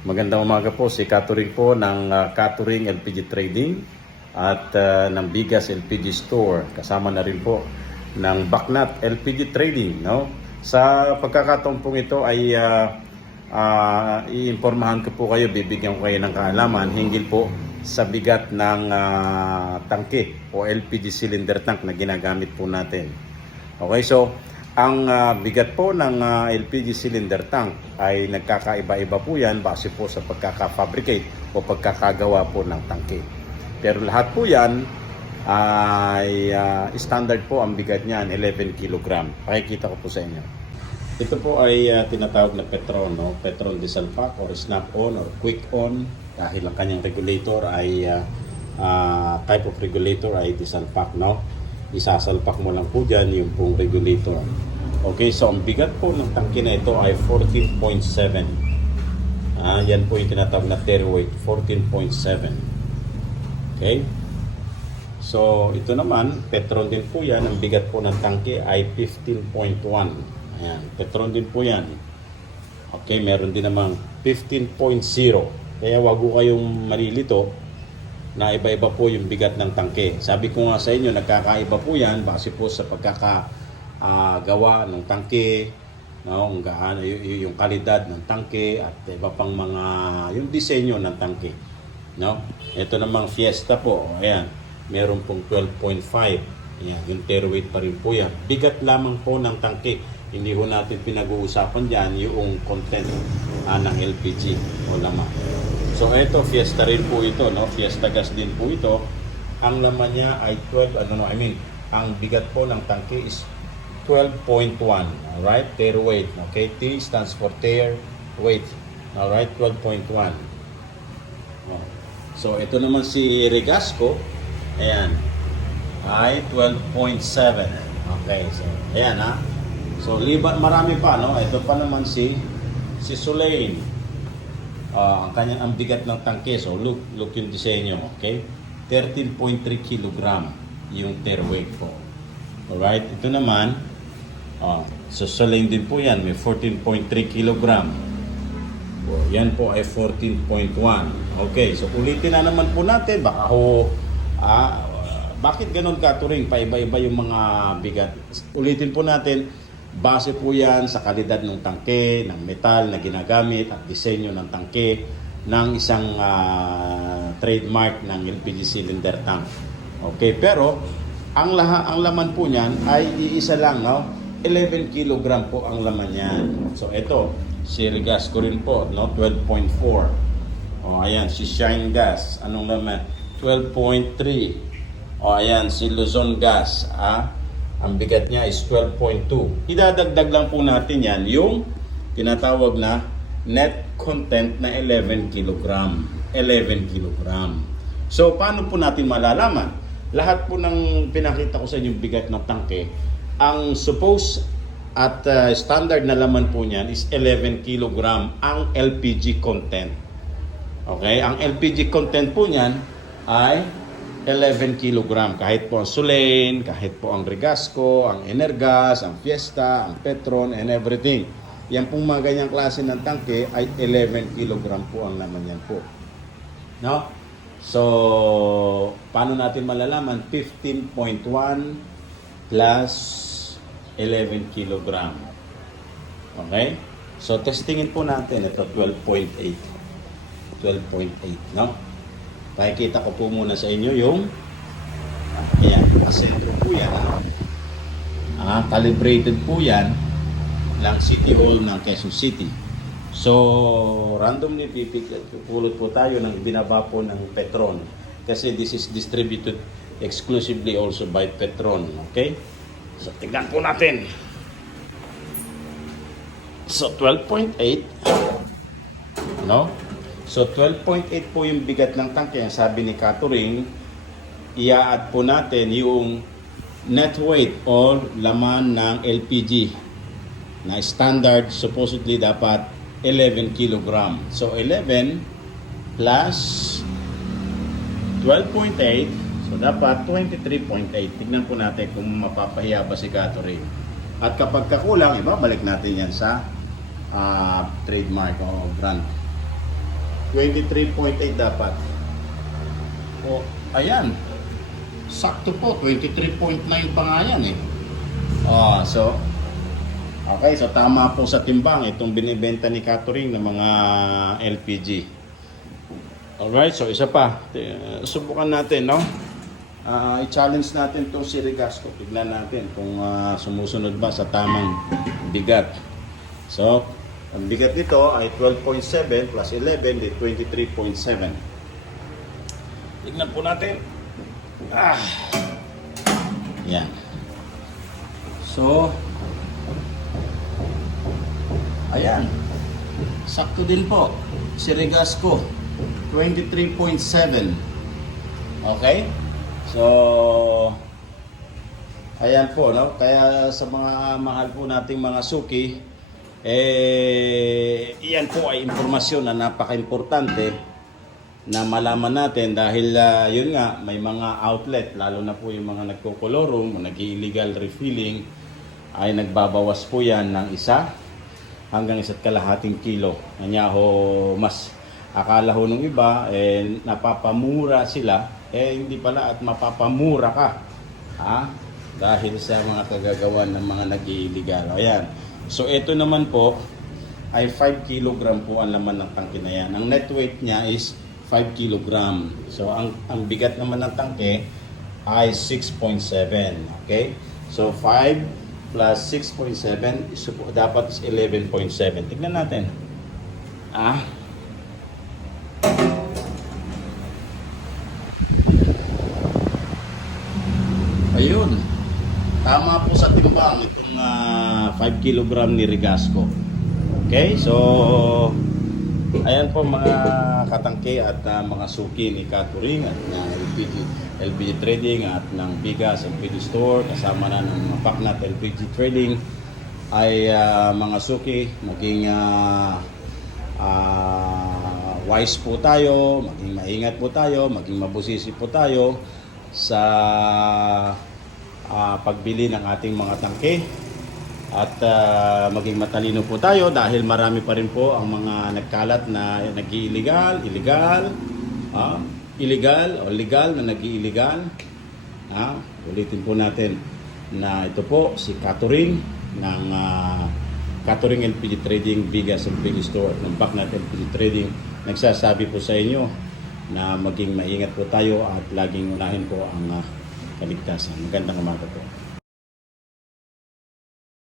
Magandang umaga po si Catering po ng uh, Catering LPG Trading at uh, ng Bigas LPG Store. Kasama na rin po ng Baknat LPG Trading. No? Sa pagkakataon pong ito ay uh, uh, iinformahan ko po kayo, bibigyan ko kayo ng kaalaman hinggil po sa bigat ng uh, tangke o LPG cylinder tank na ginagamit po natin. Okay, so ang ah, bigat po ng ah, LPG cylinder tank ay nagkakaiba-iba po yan base po sa pagkaka-fabricate o pagkakagawa po ng tangke. Pero lahat po yan ay ah, standard po ang bigat niyan, 11 kg. Pakikita ko po sa inyo. Ito po ay ah, tinatawag na Petron, no? Petron diesel pack or snap on or quick on dahil ang kanyang regulator ay ah, ah, type of regulator ay diesel pack, no? Isasalpak mo lang po dyan yung pong regulator. Okay, so ang bigat po ng tangke na ito ay 14.7. Ah, yan po yung tinatawag na weight, 14.7. Okay? So, ito naman, Petron din po yan. Ang bigat po ng tangke ay 15.1. Ayan, Petron din po yan. Okay, meron din namang 15.0. Kaya wag kayong malilito na iba-iba po yung bigat ng tangke. Sabi ko nga sa inyo, nagkakaiba po yan base po sa pagkakagawa ng tangke, no, kung gaano y- yung kalidad ng tangke at iba pang mga yung disenyo ng tangke. No? Ito namang Fiesta po, ayan, meron pong 12.5. Ayan, yung tare weight pa rin po yan. Bigat lamang po ng tangke. Hindi ho natin pinag-uusapan dyan yung content ah, ng LPG o laman. So ito, Fiesta rin po ito, no? Fiesta gas din po ito. Ang laman niya ay 12, ano no, I mean, ang bigat po ng tangke is 12.1. Alright? Tare weight. Okay? T stands for tare weight. Alright? 12.1. Oh. So ito naman si Regasco. Ayan. Ay 12.7. Okay. So ayan ha. So libat marami pa no. Ito pa naman si si Sulain. Ah, ang kanyang ang bigat ng tangke. So look look yung disenyo, okay? 13.3 kilogram yung tare weight po. Alright, ito naman ah, so Sulain din po yan, may 14.3 kilogram. O, yan po ay 14.1. Okay, so ulitin na naman po natin. Baka ho, ah, bakit ganun katuring? Paiba-iba yung mga bigat. Ulitin po natin, base po yan sa kalidad ng tangke, ng metal na ginagamit at disenyo ng tangke ng isang ah, trademark ng LPG cylinder tank. Okay, pero ang laha, ang laman po niyan ay iisa lang, no? 11 kilogram po ang laman niyan. So ito, si Regasco rin po, no? 12.4. O ayan, si Shine Gas, anong laman? 12.3. O ayan, si Luzon Gas, ah, ang bigat niya is 12.2. Idadagdag lang po natin yan yung tinatawag na net content na 11 kilogram. 11 kilogram. So, paano po natin malalaman? Lahat po ng pinakita ko sa inyo bigat ng tangke, ang suppose at uh, standard na laman po niyan is 11 kilogram ang LPG content. Okay? Ang LPG content po niyan ay 11 kilogram. Kahit po ang Sulain, kahit po ang Regasco, ang Energas, ang Fiesta, ang Petron, and everything. Yan pong mga ganyang klase ng tangke ay 11 kilogram po ang laman yan po. No? So, paano natin malalaman? 15.1 plus 11 kilogram. Okay? So, testingin po natin. Ito, 12.8. 12.8, no? Pakikita ko po muna sa inyo yung Ayan, asentro po yan. ah. Calibrated po yan ng City Hall ng Quezon City. So, randomly pipili, pupulot po tayo ng binaba po ng Petron. Kasi this is distributed exclusively also by Petron. Okay? So, tignan po natin. So, 12.8. No? So, 12.8 po yung bigat ng tangke. Ang Sabi ni Catering, i-add po natin yung net weight or laman ng LPG na standard supposedly dapat 11 kilogram. So 11 plus 12.8 so dapat 23.8. Tignan po natin kung mapapahiya ba si Catering. At kapag kakulang, ibabalik natin yan sa ah, trademark o brand. 23.8 dapat. O, ayan. Sakto po, 23.9 pa nga yan eh. Ah, so, okay, so tama po sa timbang itong binibenta ni Catering ng mga LPG. Alright, so isa pa. Subukan natin, no? Ah, i-challenge natin itong si Regasco. Tignan natin kung ah, sumusunod ba sa tamang bigat. So, ang bigat nito ay 12.7 plus 11 di 23.7. Tignan po natin. Ah. Yan. So, ayan. Sakto din po. Si Regasco, 23.7. Okay? So, ayan po, no? Kaya sa mga mahal po nating mga suki, eh, iyan po ay impormasyon na napaka-importante na malaman natin dahil ah, yun nga, may mga outlet, lalo na po yung mga nagko-colorum, nag-illegal refilling, ay nagbabawas po yan ng isa hanggang isa't kalahating kilo. Kanya ho, mas akala ho nung iba, eh, napapamura sila, eh hindi pala at mapapamura ka. Ha? Dahil sa mga kagagawan ng mga nag-iiligal. Ayan. So ito naman po ay 5 kg po ang laman ng tangke na yan. Ang net weight niya is 5 kg. So ang ang bigat naman ng tangke ay 6.7. Okay? So 5 plus 6.7 is supo- dapat is 11.7. Tignan natin. Ah. Ayun. Tama po sa timbang itong ah, 5 kg ni Regasco. Okay, so ayan po mga katangke at ah, mga suki ni Katuring at ng LPG, LPG Trading at ng Bigas LPG Store. Kasama na ng Paknat LPG Trading. Ay ah, mga suki maging ah, ah, wise po tayo, maging maingat po tayo, maging mabusisi po tayo sa ah, pagbili ng ating mga tangke at ah, maging matalino po tayo dahil marami pa rin po ang mga nagkalat na nag-iillegal, illegal, ah, illegal o legal na nag-iillegal. Ah, ulitin po natin na ito po si Catering ng uh, Catering LPG Trading Bigas LPG Store ng Baknat LPG Trading nagsasabi po sa inyo na maging maingat po tayo at laging unahin po ang ah, kaligtasan. Magandang umaga po.